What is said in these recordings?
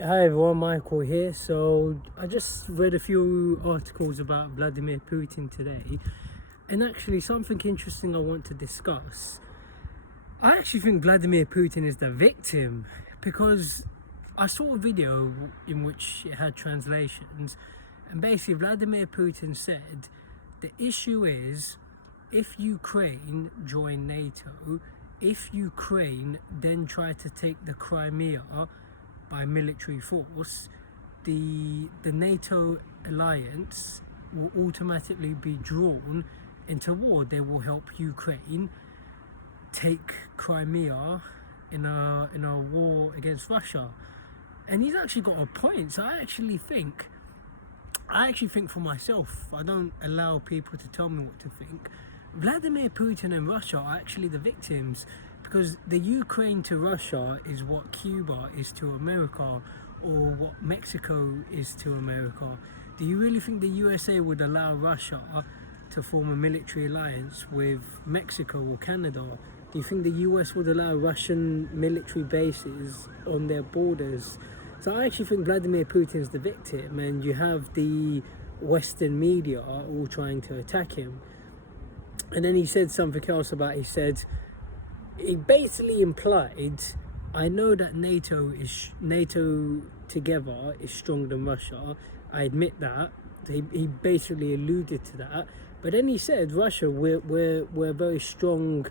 Hi everyone, Michael here. So I just read a few articles about Vladimir Putin today, and actually something interesting I want to discuss. I actually think Vladimir Putin is the victim because I saw a video in which it had translations, and basically Vladimir Putin said the issue is if Ukraine join NATO, if Ukraine then try to take the Crimea by military force, the NATO alliance will automatically be drawn into war. They will help Ukraine take Crimea in a war against Russia. And he's actually got a point. So I actually think for myself, I don't allow people to tell me what to think. Vladimir Putin and Russia are actually the victims, because the Ukraine to Russia is what Cuba is to America, or what Mexico is to America. Do you really think the USA would allow Russia to form a military alliance with Mexico or Canada? Do you think the US would allow Russian military bases on their borders? So I actually think Vladimir Putin is the victim, and you have the Western media all trying to attack him. And then he said something else about, he basically implied, I know that NATO together is stronger than Russia. I admit that. He basically alluded to that. But then he said, Russia, we're a very strong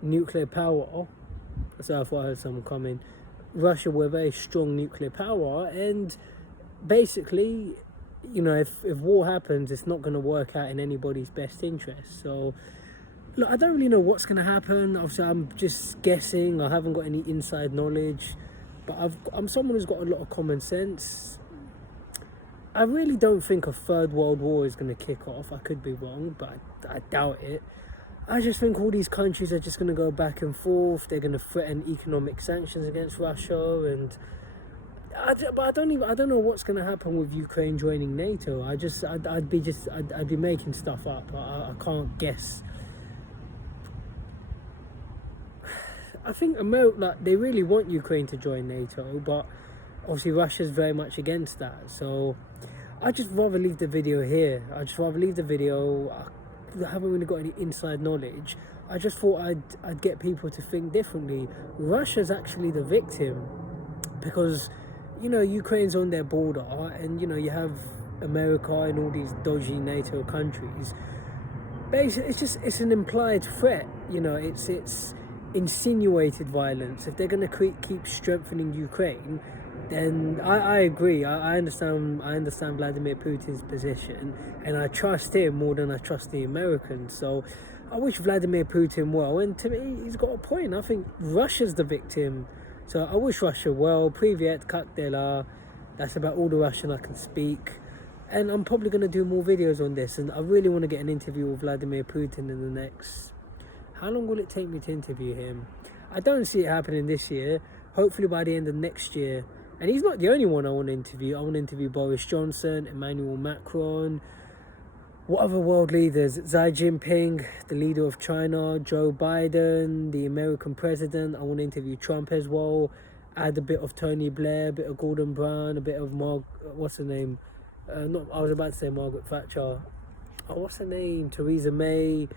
nuclear power. So I thought I heard someone coming. Russia, we're a very strong nuclear power, and basically, you know, if war happens, it's not going to work out in anybody's best interest. So look, I don't really know what's going to happen. Obviously, I'm just guessing. I haven't got any inside knowledge, but I'm someone who's got a lot of common sense. I really don't think a third world war is going to kick off. I could be wrong, but I doubt it. I just think all these countries are just going to go back and forth. They're going to threaten economic sanctions against Russia, and I don't know what's going to happen with Ukraine joining NATO. I'd be making stuff up. I can't guess. I think America, like, they really want Ukraine to join NATO, but obviously Russia's very much against that. So I'd just rather leave the video here. I haven't really got any inside knowledge. I just thought I'd get people to think differently. Russia's actually the victim, because, you know, Ukraine's on their border, and, you know, you have America and all these dodgy NATO countries. Basically, it's an implied threat. You know, it's insinuated violence. If they're going to keep strengthening Ukraine, then I agree. I understand Vladimir Putin's position, and I trust him more than I trust the Americans. So I wish Vladimir Putin well, and to me, he's got a point. I think Russia's the victim. So I wish Russia well. Privyet, kak dela. That's about all the Russian I can speak. And I'm probably going to do more videos on this, and I really want to get an interview with Vladimir Putin in the next... How long will it take me to interview him? I don't see it happening this year. Hopefully by the end of next year. And he's not the only one I want to interview. I want to interview Boris Johnson, Emmanuel Macron, what other world leaders? Xi Jinping, the leader of China, Joe Biden, the American president. I want to interview Trump as well. Add a bit of Tony Blair, a bit of Gordon Brown, a bit of what's her name? I was about to say Margaret Thatcher. What's her name? Theresa May.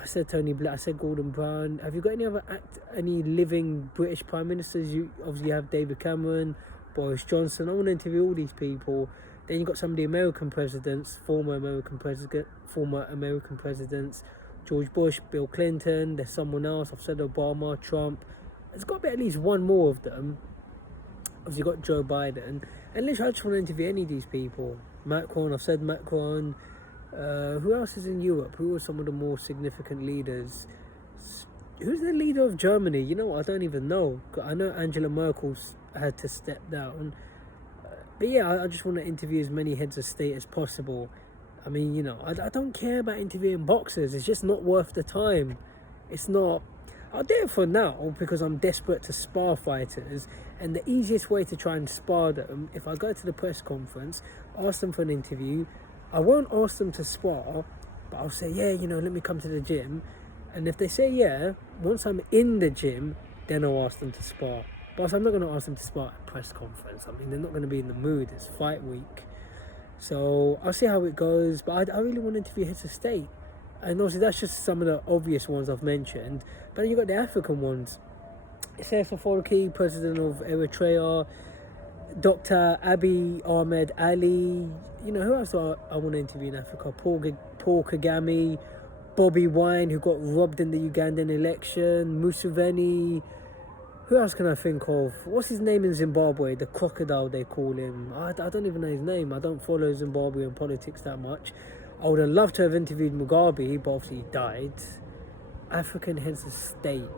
I said Tony Blair, I said Gordon Brown. Have you got any living British Prime Ministers? You obviously have David Cameron, Boris Johnson. I want to interview all these people. Then you've got some of the American presidents, former American presidents, George Bush, Bill Clinton. There's someone else. I've said Obama, Trump. There's got to be at least one more of them. Obviously you've got Joe Biden. And literally I just want to interview any of these people. Macron, I've said Macron. Who else is in Europe? Who are some of the more significant leaders? Who's the leader of Germany? You know what? I don't even know. I know Angela Merkel's had to step down. But yeah, I just want to interview as many heads of state as possible. I mean, you know, I don't care about interviewing boxers. It's just not worth the time. It's not. I'll do it for now because I'm desperate to spar fighters. And the easiest way to try and spar them, if I go to the press conference, ask them for an interview, I won't ask them to spar, but I'll say, yeah, you know, let me come to the gym. And if they say yeah, once I'm in the gym, then I'll ask them to spar. But also, I'm not going to ask them to start a press conference. I mean, they're not going to be in the mood. It's fight week. So I'll see how it goes. But I really want to interview heads of state. And obviously, that's just some of the obvious ones I've mentioned. But then you've got the African ones. Isaias Afwerki, president of Eritrea, Dr. Abiy Ahmed Ali. You know, who else do I want to interview in Africa? Paul Kagame, Bobby Wine, who got robbed in the Ugandan election, Museveni. Who else can I think of? What's his name in Zimbabwe? The crocodile, they call him. I don't even know his name. I don't follow Zimbabwean politics that much. I would have loved to have interviewed Mugabe, but obviously he died. African heads of state.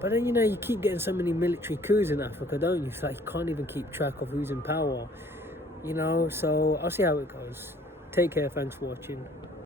But then, you know, you keep getting so many military coups in Africa, don't you? It's like you can't even keep track of who's in power. You know, so I'll see how it goes. Take care, thanks for watching.